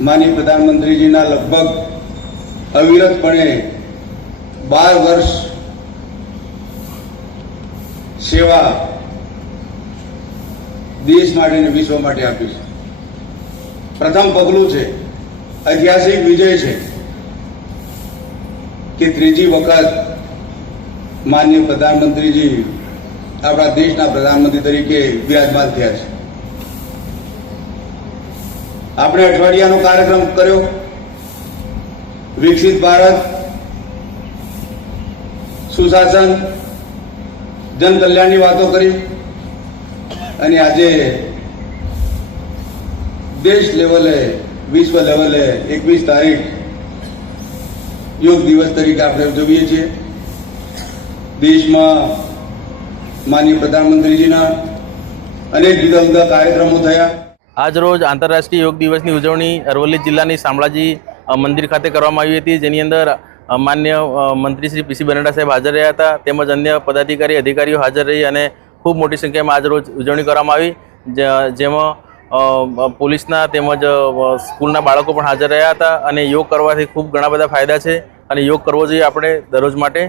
माननीय प्रधानमंत्री जी ना लगभग अविरतपणे 12 वर्ष सेवा देश माटे ने विश्व माटे आपी छे। प्रथम पगलू है ऐतिहासिक विजय है कि त्रीजी वखत माननीय प्रधानमंत्री जी अपना देशना प्रधानमंत्री तरीके विराजमान थया छे। आपणे अठवाडियानो कार्यक्रम कर्यो, विकसित भारत, सुशासन, जन कल्याणनी वातो करी अने आजे देश लेवले विश्व लेवले 21 तारीख योग दिवस तरीके આપણે ઉજવીએ છીએ। દેશમાં માનનીય પ્રધાનમંત્રીજીના અનેક જુદા જુદા કાર્યક્રમો થયા। आज रोज आंतरराष्ट्रीय योग दिवसની ઉજવણી અરવલ્લી જિલ્લાની શામળાજી મંદિર ખાતે કરવામાં આવી હતી, જેની અંદર માન્ય મંત્રી શ્રી પીસી બરંડા સાહેબ હાજર રહ્યા હતા, તેમજ અન્ય પદાધિકારી અધિકારીઓ હાજર રહી અને ખૂબ મોટી સંખ્યામાં આજ રોજ ઉજવણી કરવામાં આવી, જેમાં પોલીસના તેમજ સ્કૂલના બાળકો પણ હાજર રહ્યા હતા। અને યોગ કરવાથી ખૂબ ઘણા બધા ફાયદા છે અને યોગ કરવો જોઈએ આપણે દરરોજ માટે।